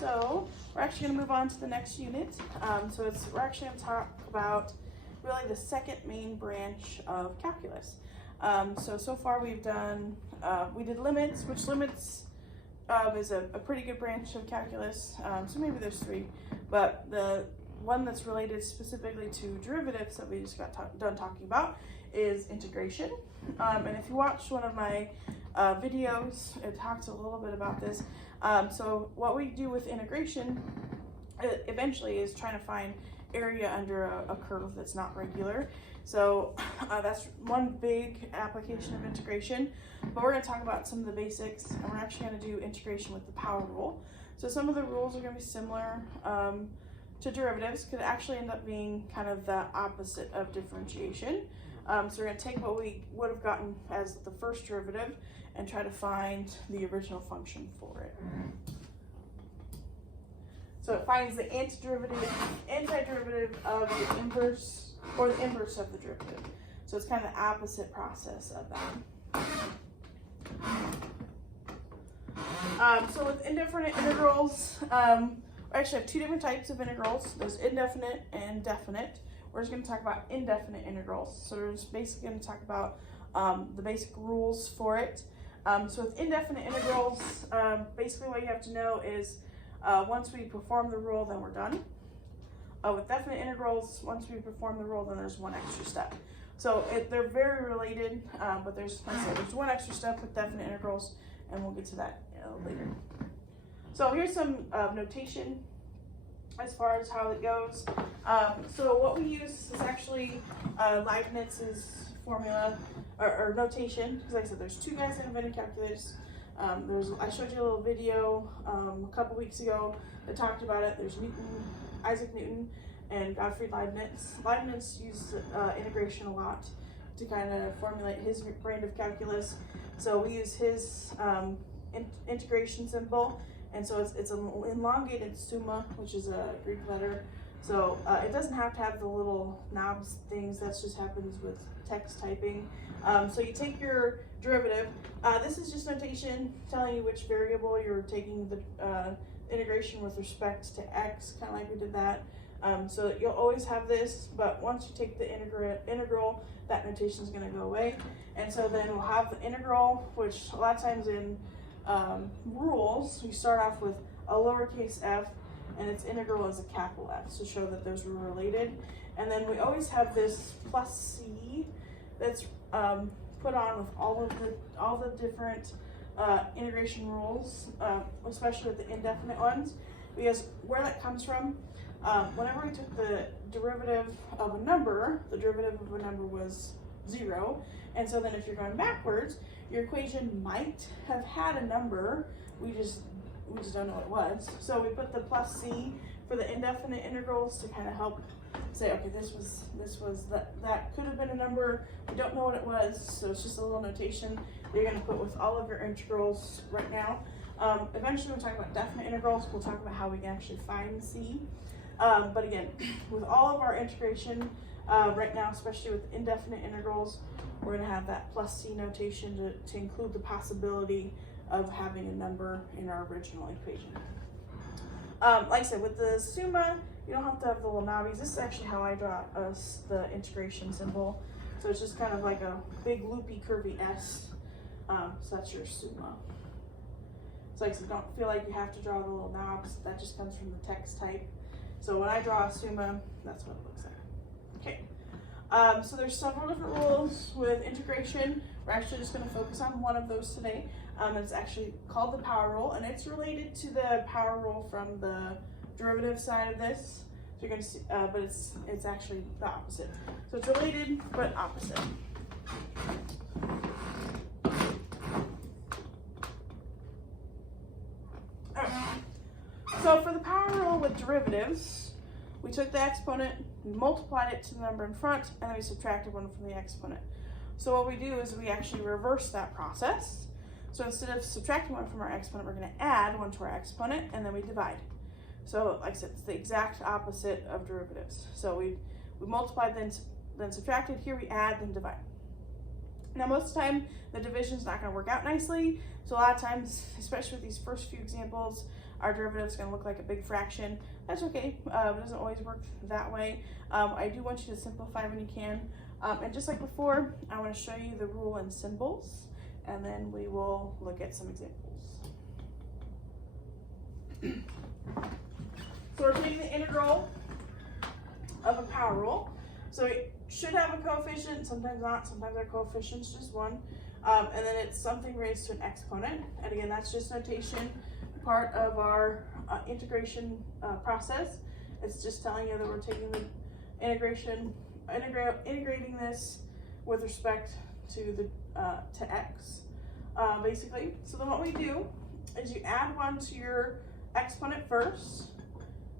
So we're actually going to move on to the next unit. We're actually going to talk about really the second main branch of calculus. So far we've done, we did limits, which limits is a pretty good branch of calculus. So maybe there's three, but the one that's related specifically to derivatives that we just got done talking about is integration. And if you watched one of my videos, it talks a little bit about this. So what we do with integration eventually is trying to find area under a curve that's not regular. So that's one big application of integration, but we're going to talk about some of the basics, and we're actually going to do integration with the power rule. So some of the rules are going to be similar to derivatives, could actually end up being kind of the opposite of differentiation. So we're going to take what we would have gotten as the first derivative and try to find the original function for it. So it finds the antiderivative of the inverse, or the inverse of the derivative. So it's kind of the opposite process of that. So with indefinite integrals, we actually have two different types of integrals. There's indefinite and definite. We're just going to talk about indefinite integrals. So we're just basically going to talk about the basic rules for it. So with indefinite integrals, basically what you have to know is once we perform the rule, then we're done. With definite integrals, once we perform the rule, then there's one extra step. So they're very related, but there's one extra step with definite integrals, and we'll get to that later. So here's some notation as far as how it goes. So what we use is actually Leibniz's formula or notation, because like I said, there's two guys that invented calculus. I showed you a little video a couple weeks ago that talked about it. There's Isaac Newton and Gottfried Leibniz. Leibniz used integration a lot to kind of formulate his brand of calculus. So we use his integration symbol, and so it's an elongated summa, which is a Greek letter. So it doesn't have to have the little knobs things. That just happens with text typing. So you take your derivative. This is just notation telling you which variable you're taking the integration with respect to x, kind of like we did that. So you'll always have this, but once you take the integral, that notation is going to go away. And so then we'll have the integral, which a lot of times in rules, we start off with a lowercase f, and its integral is a capital F to show that those are related. And then we always have this plus c that's put on with all the different integration rules, especially with the indefinite ones, because where that comes from, whenever we took the derivative of a number, the derivative of a number was 0, and so then if you're going backwards, your equation might have had a number, we just don't know what it was. So we put the plus c for the indefinite integrals to kind of help say, okay, that could have been a number, we don't know what it was, so it's just a little notation that you're going to put with all of your integrals right now. Eventually we'll talk about definite integrals, we'll talk about how we can actually find c. But again, with all of our integration right now, especially with indefinite integrals, we're going to have that plus c notation to include the possibility of having a number in our original equation. Like I said, with the summa, you don't have to have the little knobbies. This is actually how I draw the integration symbol. So it's just kind of like a big loopy curvy S. So that's your summa. So like I said, don't feel like you have to draw the little knobs. That just comes from the text type. So when I draw a summa, that's what it looks like. Okay. So there's several different rules with integration. We're actually just going to focus on one of those today. It's actually called the power rule, and it's related to the power rule from the derivative side of this. So you're going to see, but it's actually the opposite. So it's related but opposite. So for the power rule with derivatives, we took the exponent, we multiplied it to the number in front, and then we subtracted one from the exponent. So what we do is we actually reverse that process. So instead of subtracting one from our exponent, we're going to add one to our exponent, and then we divide. So like I said, it's the exact opposite of derivatives. So we multiplied, then subtracted. Here we add, then divide. Now most of the time, the division is not going to work out nicely. So a lot of times, especially with these first few examples, our derivative is going to look like a big fraction. That's okay. It doesn't always work that way. I do want you to simplify when you can. And just like before, I want to show you the rule and symbols, and then we will look at some examples. So we're taking the integral of a power rule. So it should have a coefficient, sometimes not, sometimes our coefficient's just 1. And then it's something raised to an exponent. And again, that's just notation, part of our integration process. It's just telling you that we're taking the integrating this with respect to to x, basically. So then what we do is you add 1 to your exponent first.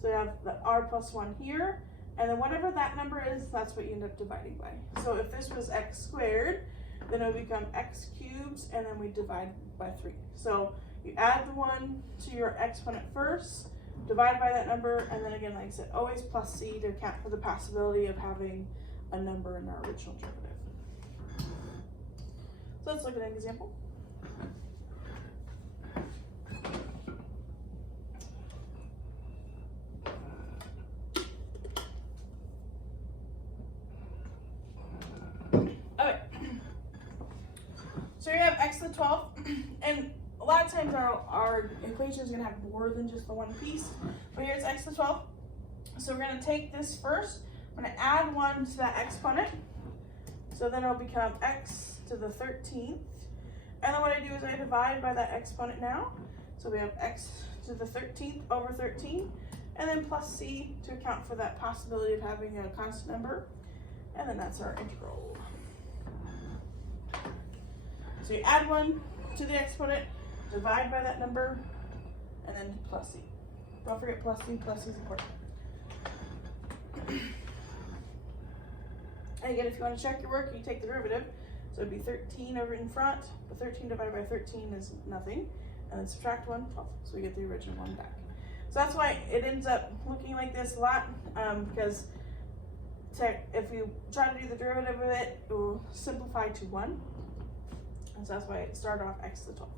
So you have the r plus 1 here, and then whatever that number is, that's what you end up dividing by. So if this was x squared, then it would become x cubed, and then we divide by 3. So you add the 1 to your exponent first, divide by that number, and then again, like I said, always plus c to account for the possibility of having a number in our original derivative. So let's look at an example. Okay. So you have x to the 12th, and a lot of times our equation is going to have more than just the one piece, but here's x to the 12th. So we're going to take this first. I'm going to add 1 to that exponent. So then it'll become x to the 13th. And then what I do is I divide by that exponent now. So we have x to the 13th over 13. And then plus c to account for that possibility of having a constant number. And then that's our integral. So you add 1 to the exponent, divide by that number, and then plus c. Don't forget plus c is important. And again, if you want to check your work, you take the derivative. So it'd be 13 over in front, but 13 divided by 13 is nothing. And then subtract 1, 12. So we get the original 1 back. So that's why it ends up looking like this a lot, because if you try to do the derivative of it, it will simplify to 1. And so that's why it started off x to the 12th.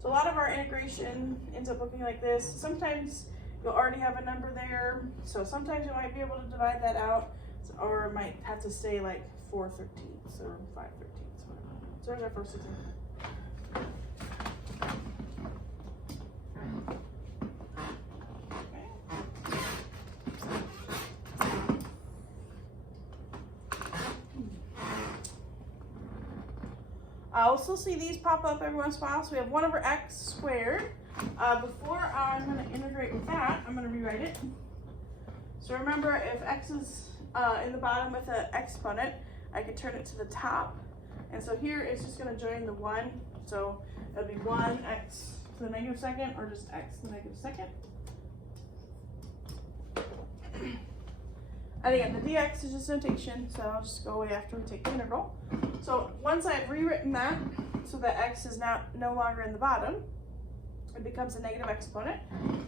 So a lot of our integration ends up looking like this. Sometimes you'll already have a number there. So sometimes you might be able to divide that out, or it might have to stay like 4/13ths or 5/13ths, whatever. So there's our first example. I'll still see these pop up every once in a while. So we have 1 over x squared. Before I'm going to integrate with that, I'm going to rewrite it. So remember, if x is in the bottom with an exponent, I could turn it to the top. And so here it's just going to join the 1. So it'll be 1x to the negative second, or just x to the negative second. And again, the dx is just notation, so I'll just go away after we take the integral. So once I've rewritten that, so that x is now no longer in the bottom, it becomes a negative exponent.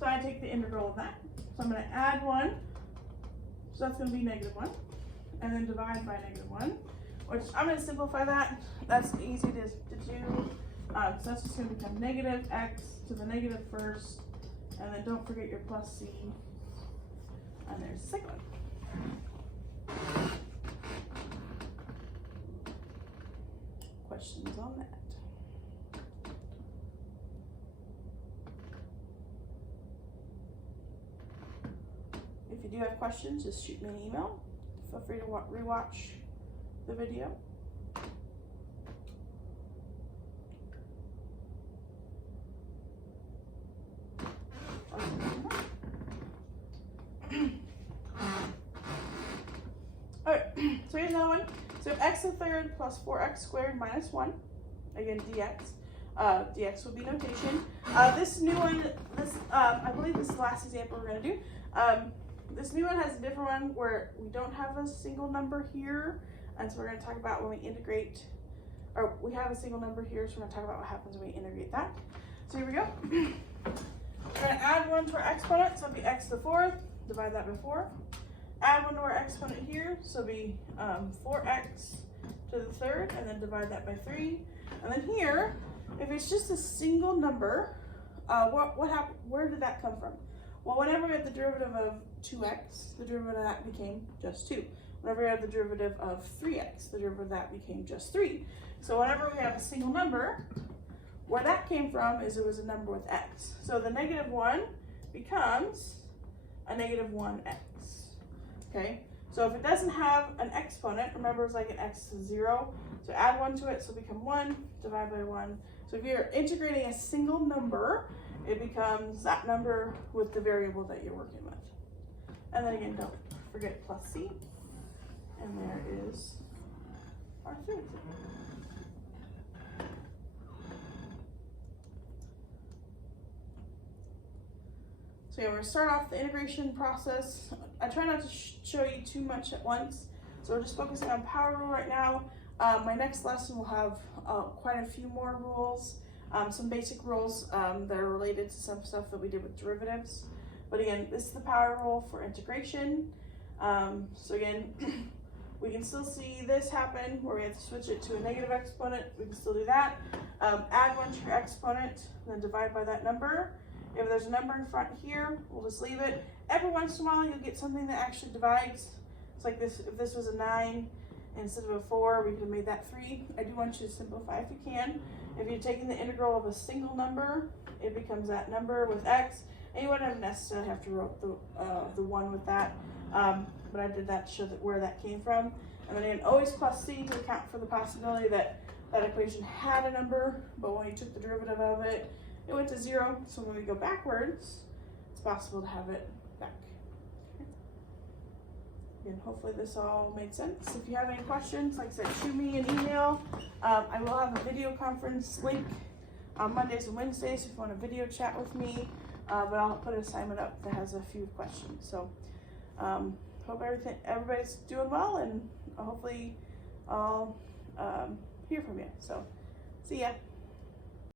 So I take the integral of that. So I'm going to add 1, so that's going to be negative 1, and then divide by negative 1, which I'm going to simplify that. That's easy to do. So that's just going to become negative x to the negative first, and then don't forget your plus c, and there's the second one. Questions on that? If you do have questions, just shoot me an email. Feel free to rewatch the video. Alright, so here's another one. So x to the third plus 4x squared minus 1. Again, dx. Dx will be notation. This new one, I believe this is the last example we're going to do. This new one has a different one where we don't have a single number here. And so we're going to talk about when we integrate, or we have a single number here, so we're going to talk about what happens when we integrate that. So here we go. We're going to add 1 to our exponent, so it'll be x to the 4th, divide that by 4. Add 1 to our exponent here, so it'll be 4x to the 3rd, and then divide that by 3. And then here, if it's just a single number, what happened? Where did that come from? Well, whenever we had the derivative of 2x, the derivative of that became just 2. Whenever we have the derivative of 3x, the derivative of that became just 3. So whenever we have a single number, where that came from is it was a number with x. So the negative 1 becomes a negative 1x. Okay? So if it doesn't have an exponent, remember it's like an x is 0. So add 1 to it, so it'll become 1, divide by 1. So if you're integrating a single number, it becomes that number with the variable that you're working with. And then again, don't forget plus c. And there is our 3. So yeah, we're gonna start off the integration process. I try not to show you too much at once. So we're just focusing on power rule right now. My next lesson will have quite a few more rules, some basic rules that are related to some stuff that we did with derivatives. But again, this is the power rule for integration. So again, we can still see this happen where we have to switch it to a negative exponent. We can still do that. Add 1 to your exponent, then divide by that number. If there's a number in front here, we'll just leave it. Every once in a while, you'll get something that actually divides. It's like this, if this was a 9 instead of a 4, we could have made that 3. I do want you to simplify if you can. If you're taking the integral of a single number, it becomes that number with x. And you wouldn't necessarily have to write the 1 with that. But I did that to show that where that came from. And then always plus c to account for the possibility that that equation had a number, but when you took the derivative of it, it went to 0, so when we go backwards, it's possible to have it back. And hopefully this all made sense. If you have any questions, like I said, shoot me an email. I will have a video conference link on Mondays and Wednesdays if you want a video chat with me, but I'll put an assignment up that has a few questions. So hope everybody's doing well, and hopefully I'll hear from you. So see ya.